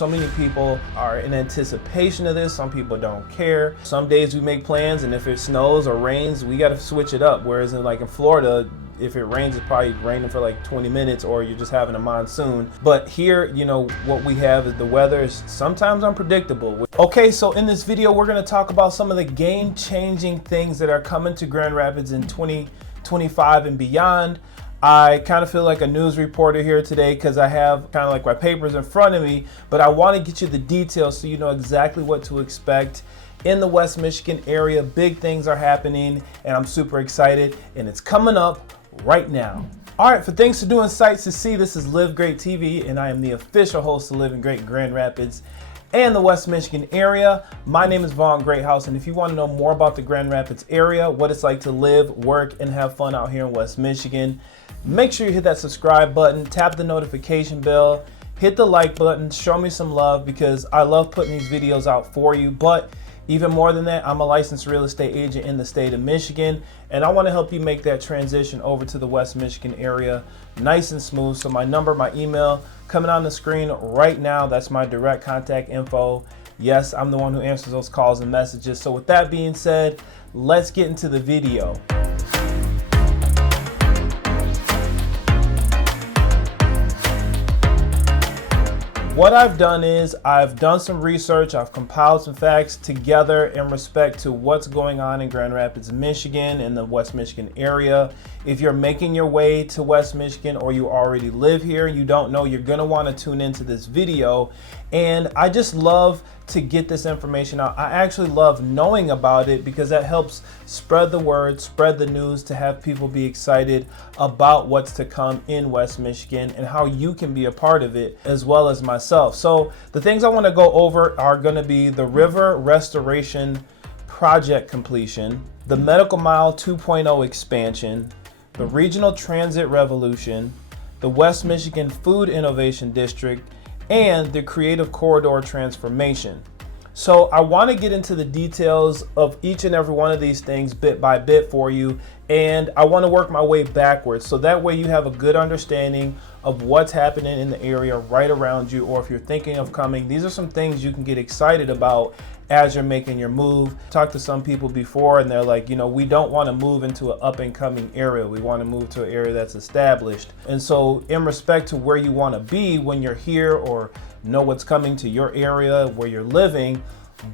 So many people are in anticipation of this. Some people don't care. Some days we make plans, and if it snows or rains, we got to switch it up. Whereas in Florida, if it rains, it's probably raining for like 20 minutes, or you're just having a monsoon. But here, you know, what we have is the weather is sometimes unpredictable. Okay, so in this video, we're gonna talk about some of the game-changing things that are coming to Grand Rapids in 2025 and beyond. I kind of feel like a news reporter here today because I have kind of like my papers in front of me, but I want to get you the details so you know exactly what to expect in the West Michigan area. Big things are happening and I'm super excited, and it's coming up right now. All right, for things to do and sights to see, this is Live Great TV, and I am the official host of Living Great Grand Rapids and the West Michigan area. My name is Vaughn Greathouse, and if you want to know more about the Grand Rapids area, what it's like to live, work, and have fun out here in West Michigan, make sure you hit that subscribe button, tap the notification bell, hit the like button, show me some love because I love putting these videos out for you. But even more than that, I'm a licensed real estate agent in the state of Michigan, and I want to help you make that transition over to the West Michigan area nice and smooth. So my number, my email, coming on the screen right now. That's my direct contact info. Yes, I'm the one who answers those calls and messages. So with that being said, let's get into the video. What I've done is I've done some research, I've compiled some facts together in respect to what's going on in Grand Rapids, Michigan, in the West Michigan area. If you're making your way to West Michigan or you already live here, you don't know, you're gonna wanna tune into this video. And I just love to get this information out. I actually love knowing about it because that helps spread the word, spread the news, to have people be excited about what's to come in West Michigan and how you can be a part of it, as well as myself. So the things I want to go over are going to be the river restoration project completion, the Medical Mile 2.0 expansion, the regional transit revolution, the West Michigan Food Innovation District, and the creative corridor transformation. So I want to get into the details of each and every one of these things bit by bit for you, and I want to work my way backwards so that way you have a good understanding of what's happening in the area right around you, or if you're thinking of coming, these are some things you can get excited about as you're making your move. Talked to some people before and they're like, you know, we don't want to move into an up and coming area. We want to move to an area that's established. And so in respect to where you want to be when you're here, or know what's coming to your area where you're living,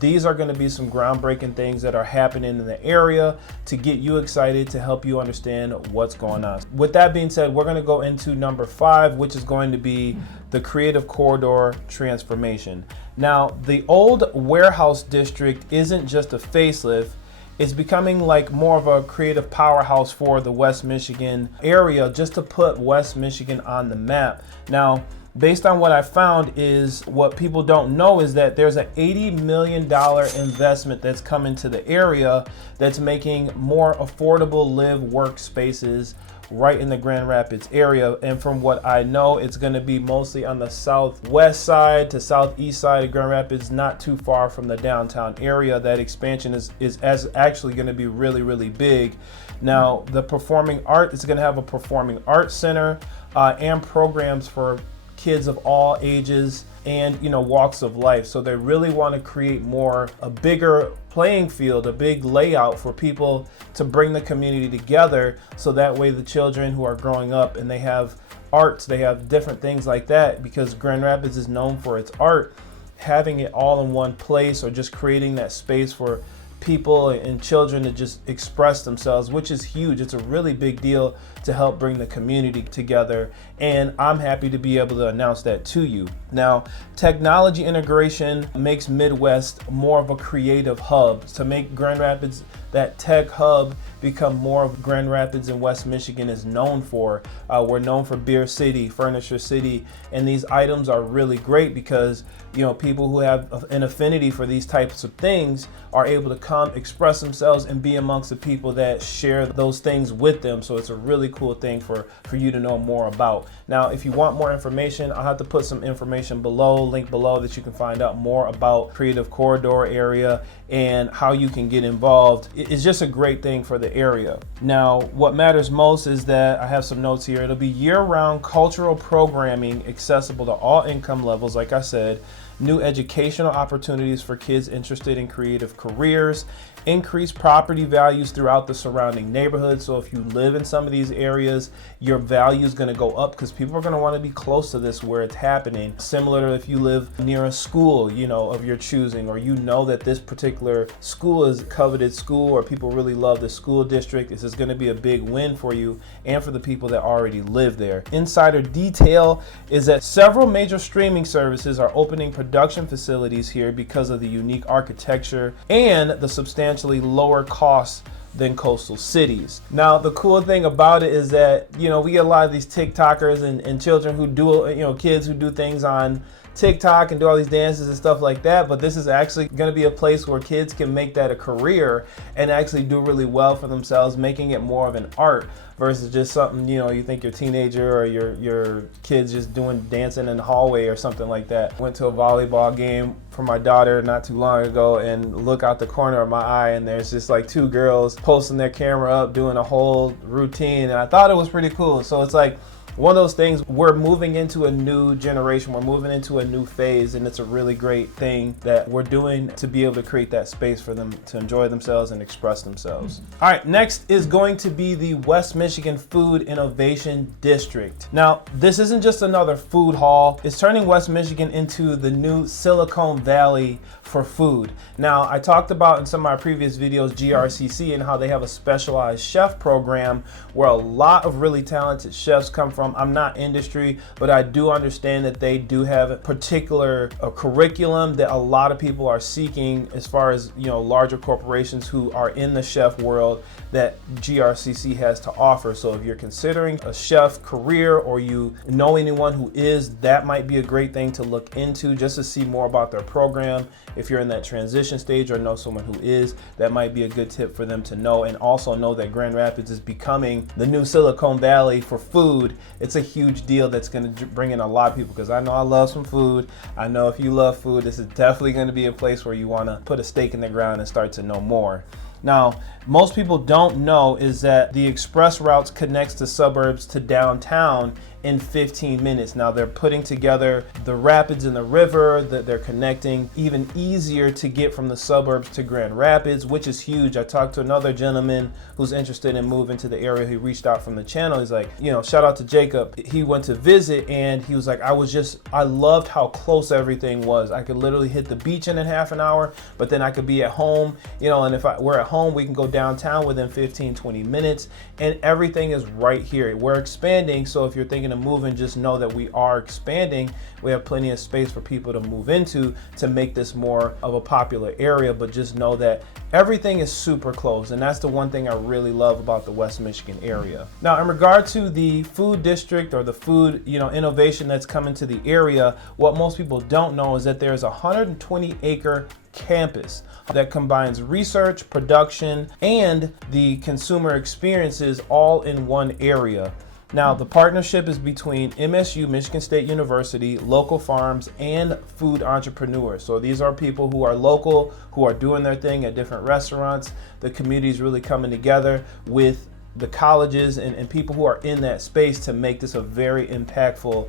these are going to be some groundbreaking things that are happening in the area to get you excited, to help you understand what's going on. With that being said, we're going to go into number 5, which is going to be the creative corridor transformation. Now, the old warehouse district isn't just a facelift. It's becoming like more of a creative powerhouse for the West Michigan area, just to put West Michigan on the map. Now, based on what I found, is what people don't know is that there's an $80 million investment that's coming to the area that's making more affordable live workspaces right in the Grand Rapids area. And from what I know, it's going to be mostly on the southwest side to southeast side of Grand Rapids, not too far from the downtown area. That expansion is actually going to be really, really big. Now, the performing art is going to have a performing arts center and programs for kids of all ages and, you know, walks of life. So they really want to create a bigger playing field, a big layout for people to bring the community together, so that way the children who are growing up and they have arts, they have different things like that, because Grand Rapids is known for its art, having it all in one place, or just creating that space for people and children to just express themselves, which is huge. It's a really big deal to help bring the community together, and I'm happy to be able to announce that to you. Now, technology integration makes Midwest more of a creative hub. To make Grand Rapids that tech hub become more of Grand Rapids and West Michigan is known for. We're known for Beer City, Furniture City, and these items are really great because, you know, people who have an affinity for these types of things are able to come express themselves and be amongst the people that share those things with them. So it's a really cool thing for you to know more about. Now, if you want more information, I'll have to put some information below, link below, that you can find out more about Creative Corridor area and how you can get involved. it's just a great thing for the area. Now, what matters most is that I have some notes here. It'll be year-round cultural programming accessible to all income levels, like I said, new educational opportunities for kids interested in creative careers, increased property values throughout the surrounding neighborhood. So if you live in some of these areas, your value is going to go up because people are going to want to be close to this where it's happening. Similar to if you live near a school, you know, of your choosing, or you know that this particular school is a coveted school or people really love the school district, this is going to be a big win for you and for the people that already live there. Insider detail is that several major streaming services are opening production facilities here because of the unique architecture and the substantially lower costs than coastal cities. Now, the cool thing about it is that, you know, we get a lot of these TikTokers and children who do, you know, kids who do things on TikTok and do all these dances and stuff like that, but this is actually going to be a place where kids can make that a career and actually do really well for themselves, making it more of an art versus just something, you know, you think your teenager or your kids just doing dancing in the hallway or something like that. Went to a volleyball game for my daughter not too long ago and look out the corner of my eye and there's just like two girls posting their camera up doing a whole routine, and I thought it was pretty cool. So it's like one of those things, we're moving into a new generation, we're moving into a new phase, and it's a really great thing that we're doing to be able to create that space for them to enjoy themselves and express themselves. All right, next is going to be the West Michigan Food Innovation District. Now, this isn't just another food hall, it's turning West Michigan into the new Silicon Valley for food. Now, I talked about in some of my previous videos GRCC and how they have a specialized chef program where a lot of really talented chefs come from. I'm not industry, but I do understand that they do have a particular curriculum that a lot of people are seeking as far as, you know, larger corporations who are in the chef world that GRCC has to offer. So if you're considering a chef career or you know anyone who is, that might be a great thing to look into just to see more about their program. If you're in that transition stage or know someone who is, that might be a good tip for them to know, and also know that Grand Rapids is becoming the new Silicon Valley for food. It's a huge deal that's going to bring in a lot of people, because I know I love some food. I know if you love food, this is definitely going to be a place where you want to put a stake in the ground and start to know more. Now, most people don't know is that the express routes connects the suburbs to downtown in 15 minutes. Now they're putting together the rapids in the river, that they're connecting even easier to get from the suburbs to Grand Rapids, which is huge. I talked to another gentleman who's interested in moving to the area. He reached out from the channel. He's like, you know, shout out to Jacob. He went to visit and he was like, I loved how close everything was. I could literally hit the beach in half an hour, but then I could be at home, you know, and if we're at home, we can go downtown within 15-20 minutes, and everything is right here. We're expanding, so if you're thinking of moving, just know that we are expanding. We have plenty of space for people to move into to make this more of a popular area, but just know that everything is super close, and that's the one thing I really love about the West Michigan area. Now, in regard to the food district or the food, you know, innovation that's coming to the area, what most people don't know is that there's a 120-acre campus that combines research, production, and the consumer experiences all in one area. Now, the partnership is between MSU, Michigan State University, local farms, and food entrepreneurs. So these are people who are local, who are doing their thing at different restaurants. The community is really coming together with the colleges and people who are in that space to make this a very impactful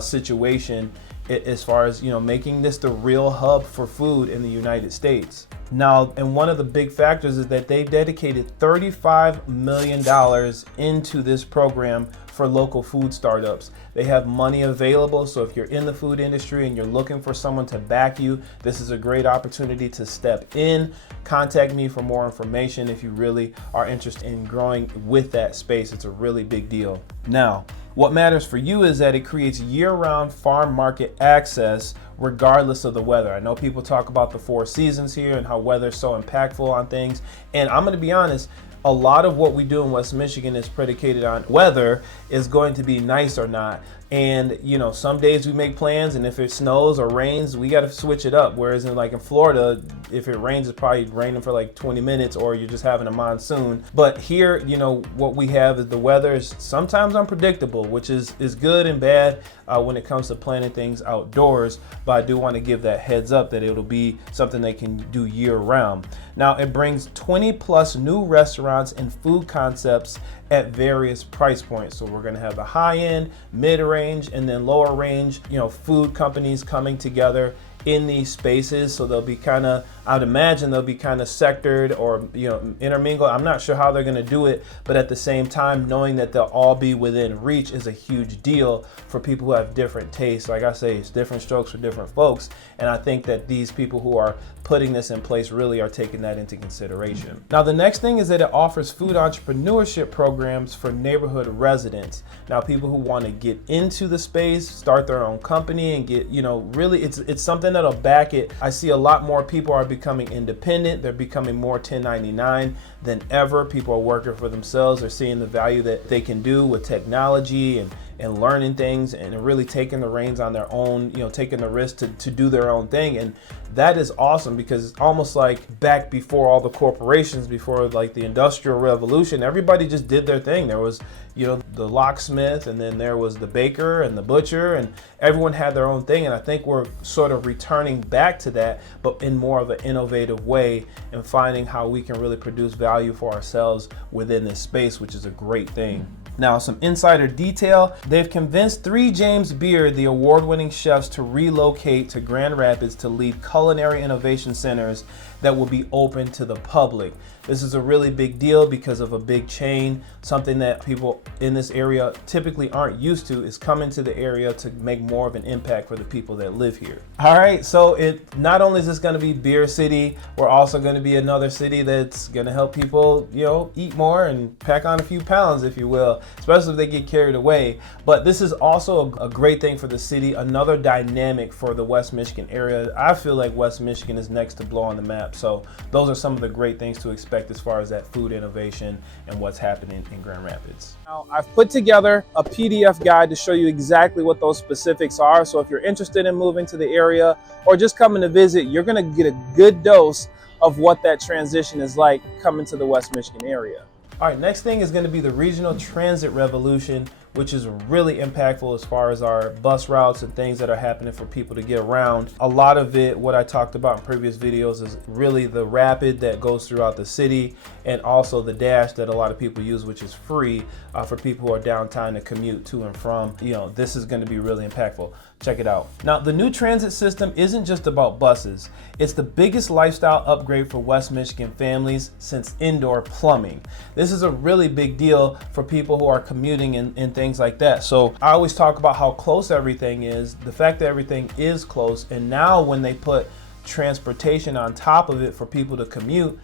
situation as far as, you know, making this the real hub for food in the United States. Now, and one of the big factors is that they've dedicated $35 million into this program for local food startups. They have money available, so if you're in the food industry and you're looking for someone to back you, this is a great opportunity to step in. Contact me for more information if you really are interested in growing with that space. It's a really big deal. Now, what matters for you is that it creates year-round farm market access regardless of the weather. I know people talk about the 4 seasons here and how weather is so impactful on things, and I'm going to be honest, a lot of what we do in West Michigan is predicated on whether is going to be nice or not. And, you know, some days we make plans, and if it snows or rains, we got to switch it up. Whereas in Florida, if it rains, it's probably raining for like 20 minutes or you're just having a monsoon. But here, you know, what we have is the weather is sometimes unpredictable, which is good and bad when it comes to planning things outdoors. But I do want to give that heads up that it'll be something they can do year round. Now, it brings 20 plus new restaurants and food concepts at various price points. So we're gonna have the high end, mid range, and then lower range, food companies coming together in these spaces. So they'll be kind of, I'd imagine they'll be kind of sectored or intermingled. I'm not sure how they're going to do it, but at the same time, knowing that they'll all be within reach is a huge deal for people who have different tastes. Like I say, it's different strokes for different folks, and I think that these people who are putting this in place really are taking that into consideration. Now, the next thing is that it offers food entrepreneurship programs for neighborhood residents. Now, people who want to get into the space, start their own company, and get, really it's something that'll back it. I see a lot more people are becoming independent. They're becoming more 1099 than ever. People are working for themselves. They're seeing the value that they can do with technology and learning things and really taking the reins on their own, taking the risk to do their own thing. And that is awesome, because it's almost like back before all the corporations, before like the Industrial Revolution, everybody just did their thing. There was, the locksmith, and then there was the baker and the butcher, and everyone had their own thing. And I think we're sort of returning back to that, but in more of an innovative way, and finding how we can really produce value for ourselves within this space, which is a great thing. Now, some insider detail. They've convinced 3 James Beard, the award-winning chefs, to relocate to Grand Rapids to lead culinary innovation centers that will be open to the public. This is a really big deal because of a big chain. Something that people in this area typically aren't used to is coming to the area to make more of an impact for the people that live here. All right, so it not only is this going to be Beer City, we're also going to be another city that's going to help people, eat more and pack on a few pounds, if you will, especially if they get carried away. But this is also a great thing for the city, another dynamic for the West Michigan area. I feel like West Michigan is next to blow on the map. So those are some of the great things to expect as far as that food innovation and what's happening in Grand Rapids. Now, I've put together a PDF guide to show you exactly what those specifics are. So if you're interested in moving to the area or just coming to visit, you're going to get a good dose of what that transition is like coming to the West Michigan area. All right, next thing is going to be the regional transit revolution, which is really impactful as far as our bus routes and things that are happening for people to get around. A lot of it, what I talked about in previous videos, is really the rapid that goes throughout the city, and also the dash that a lot of people use, which is free for people who are downtown to commute to and from. This is going to be really impactful. Check it out. Now, the new transit system isn't just about buses. It's the biggest lifestyle upgrade for West Michigan families since indoor plumbing. This is a really big deal for people who are commuting and things like that. So I always talk about how close everything is, the fact that everything is close, and now when they put transportation on top of it for people to commute,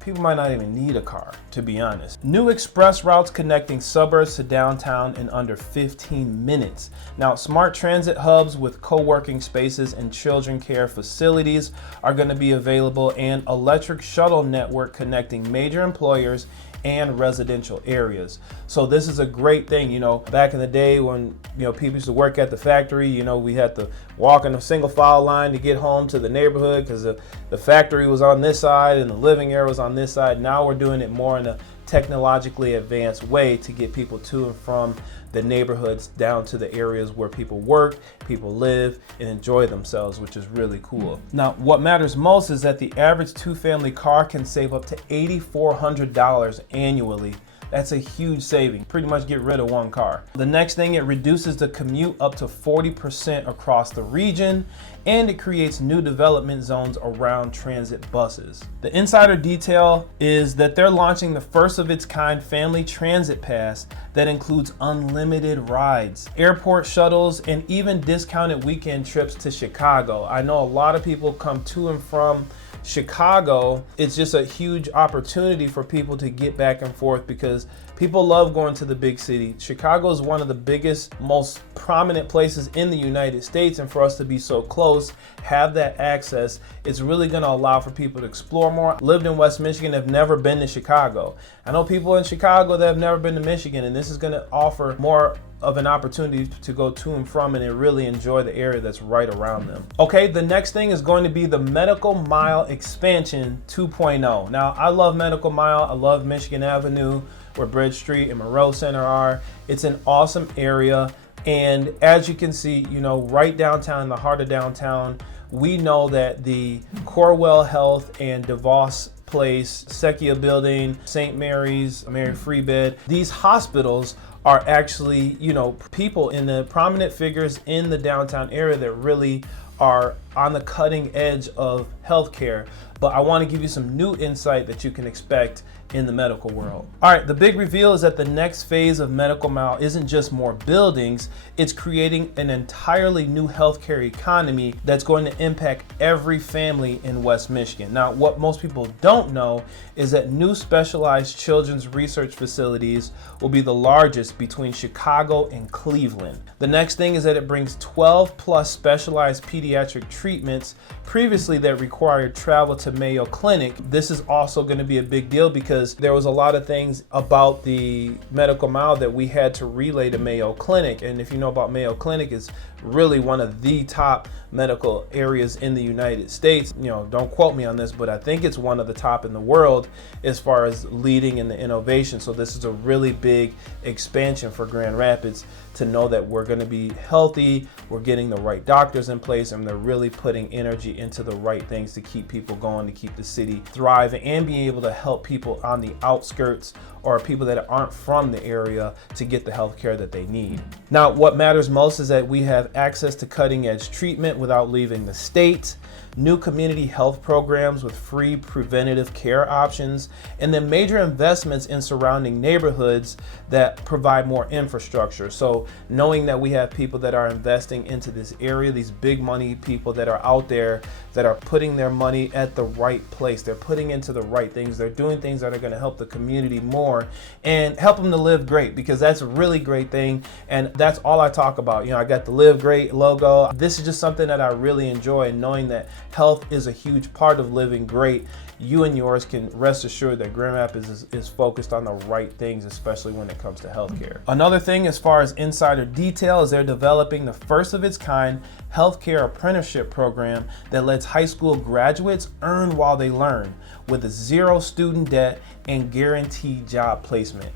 people might not even need a car, to be honest. New express routes connecting suburbs to downtown in under 15 minutes. Now, smart transit hubs with co-working spaces and children care facilities are going to be available, and electric shuttle network connecting major employers and residential areas. So this is a great thing. Back in the day when people used to work at the factory, we had to walk in a single file line to get home to the neighborhood because the factory was on this side and the living area was on this side. Now we're doing it more in a technologically advanced way to get people to and from the neighborhoods down to the areas where people work, people live, and enjoy themselves, which is really cool. Now, what matters most is that the average 2-family car can save up to $8,400 annually. That's a huge saving. Pretty much get rid of one car. The next thing, it reduces the commute up to 40% across the region, and it creates new development zones around transit buses. The insider detail is that they're launching the first of its kind family transit pass that includes unlimited rides, airport shuttles, and even discounted weekend trips to Chicago. I know a lot of people come to and from Chicago. It's just a huge opportunity for people to get back and forth because people love going to the big city. Chicago is one of the biggest, most prominent places in the United States, and for us to be so close, have that access, it's really going to allow for people to explore more. Lived in West Michigan, have never been to Chicago. I know people in Chicago that have never been to Michigan, and this is going to offer more of an opportunity to go to and from and really enjoy the area that's right around them. Okay, the next thing is going to be the Medical Mile Expansion 2.0. Now, I love Medical Mile. I love Michigan Avenue, where Bridge Street and Monroe Center are. It's an awesome area. And as you can see, right downtown, in the heart of downtown, we know that the Corewell Health and DeVos Place, Sekia Building, St. Mary's, Mary Free Bed. These hospitals are actually, you know, people in the prominent figures in the downtown area that really are on the cutting edge of healthcare. But I want to give you some new insight that you can expect in the medical world. All right, the big reveal is that the next phase of Medical Mile isn't just more buildings, it's creating an entirely new healthcare economy that's going to impact every family in West Michigan. Now, what most people don't know is that new specialized children's research facilities will be the largest between Chicago and Cleveland. The next thing is that it brings 12 plus specialized pediatric treatments previously that required travel to Mayo Clinic. This is also going to be a big deal because there was a lot of things about the Medical Mile that we had to relay to Mayo Clinic. And if you know about Mayo Clinic, it's really one of the top medical areas in the United States. You know, don't quote me on this, but I think it's one of the top in the world as far as leading in the innovation. So this is a really big expansion for Grand Rapids to know that we're going to be healthy, we're getting the right doctors in place, and they're really putting energy into the right things to keep people going, to keep the city thriving, and being able to help people on the outskirts or people that aren't from the area to get the health care that they need. Now, what matters most is that we have access to cutting edge treatment without leaving the state, new community health programs with free preventative care options, and then major investments in surrounding neighborhoods that provide more infrastructure. So knowing that we have people that are investing into this area, these big money people that are out there that are putting their money at the right place, they're putting into the right things, they're doing things that are going to help the community more and help them to live great, because that's a really great thing. And that's all I talk about. You know, I got the Live Great logo. This is just something that I really enjoy, and knowing that health is a huge part of living great, you and yours can rest assured that Grand Rapids is focused on the right things, especially when it comes to healthcare. Another thing as far as insider detail is they're developing the first of its kind healthcare apprenticeship program that lets high school graduates earn while they learn with a zero student debt and guaranteed job placement.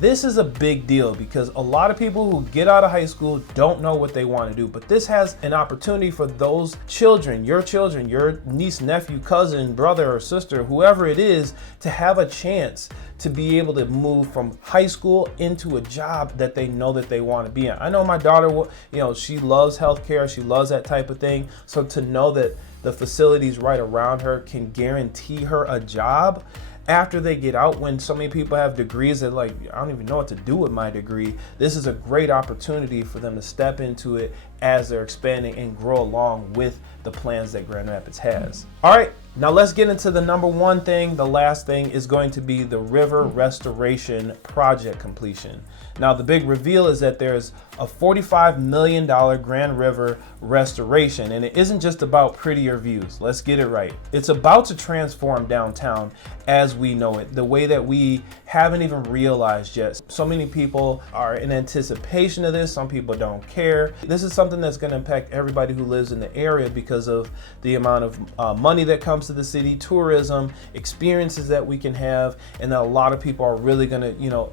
This is a big deal because a lot of people who get out of high school don't know what they want to do, but this has an opportunity for those children, your niece, nephew, cousin, brother or sister, whoever it is, to have a chance to be able to move from high school into a job that they know that they want to be in. I know my daughter, you know, she loves healthcare, she loves that type of thing. So to know that the facilities right around her can guarantee her a job after they get out, when so many people have degrees that like, I don't even know what to do with my degree, this is a great opportunity for them to step into it as they're expanding and grow along with the plans that Grand Rapids has. All right, now let's get into the number one thing. The last thing is going to be the river restoration project completion. Now, the big reveal is that there's a $45 million Grand River restoration, and it isn't just about prettier views. Let's get it right. It's about to transform downtown as we know it, the way that we haven't even realized yet. So many people are in anticipation of this. Some people don't care. This is something that's going to impact everybody who lives in the area because of the amount of money that comes to the city, tourism, experiences that we can have, and that a lot of people are really going to, you know,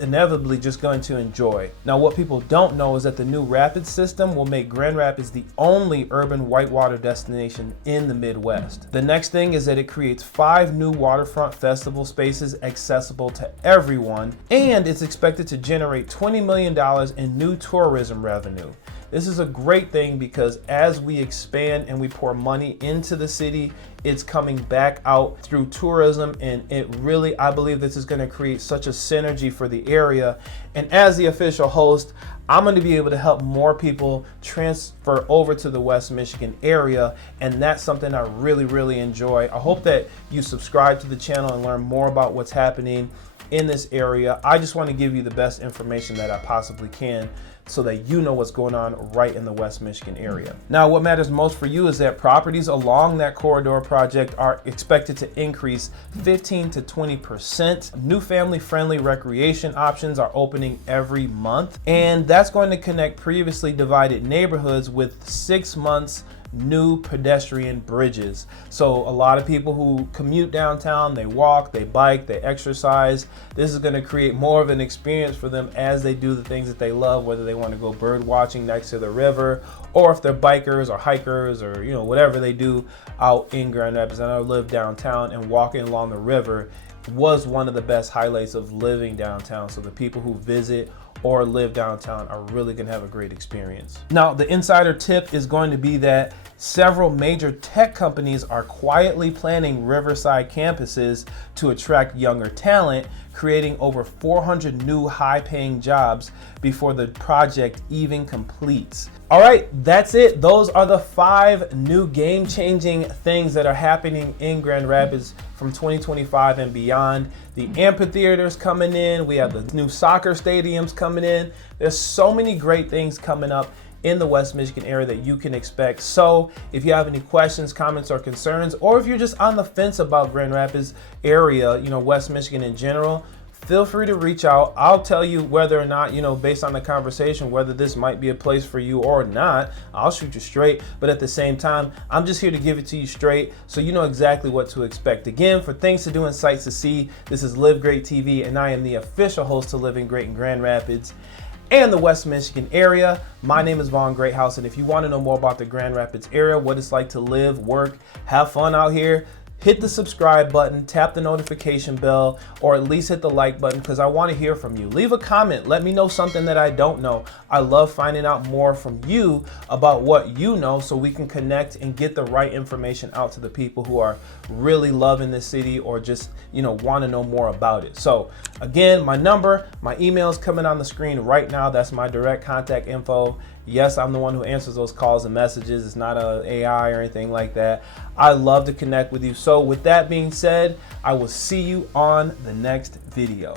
inevitably just going to enjoy. Now, what people don't know is that the new RAPIDS system will make Grand Rapids the only urban whitewater destination in the Midwest. The next thing is that it creates 5 new waterfront festival spaces accessible to everyone, and it's expected to generate $20 million in new tourism revenue. This is a great thing because as we expand and we pour money into the city, it's coming back out through tourism, and it really, I believe this is going to create such a synergy for the area. And as the official host, I'm going to be able to help more people transfer over to the West Michigan area, and that's something I really, really enjoy. I hope that you subscribe to the channel and learn more about what's happening in this area. I just want to give you the best information that I possibly can so that you know what's going on right in the West Michigan area. Now, what matters most for you is that properties along that corridor project are expected to increase 15 to 20%. New family-friendly recreation options are opening every month, and that's going to connect previously divided neighborhoods with 6 months new pedestrian bridges. So a lot of people who commute downtown, they walk, they bike, they exercise. This is going to create more of an experience for them as they do the things that they love, whether they want to go bird watching next to the river, or if they're bikers or hikers, or whatever they do out in Grand Rapids. And I live downtown, and walking along the river was one of the best highlights of living downtown. So the people who visit or live downtown are really going to have a great experience. Now, the insider tip is going to be that several major tech companies are quietly planning riverside campuses to attract younger talent, creating over 400 new high-paying jobs before the project even completes. All right, that's it. Those are the 5 new game-changing things that are happening in Grand Rapids from 2025 and beyond. The amphitheaters coming in, we have the new soccer stadiums coming in. There's so many great things coming up in the West Michigan area that you can expect. So if you have any questions, comments, or concerns, or if you're just on the fence about Grand Rapids area, West Michigan in general, feel free to reach out. I'll tell you whether or not, based on the conversation, whether this might be a place for you or not. I'll shoot you straight, but at the same time, I'm just here to give it to you straight so you know exactly what to expect. Again, for things to do and sights to see, this is Live Great TV, and I am the official host to Living Great in Grand Rapids and the West Michigan area. My name is Vaughn Greathouse, and if you want to know more about the Grand Rapids area, what it's like to live, work, have fun out here, hit the subscribe button, tap the notification bell, or at least hit the like button, because I want to hear from you. Leave a comment. Let me know something that I don't know. I love finding out more from you about what you know so we can connect and get the right information out to the people who are really loving this city or just, want to know more about it. So again, my number, my email is coming on the screen right now. That's my direct contact info. Yes, I'm the one who answers those calls and messages. It's not an AI or anything like that. I love to connect with you. So with that being said, I will see you on the next video.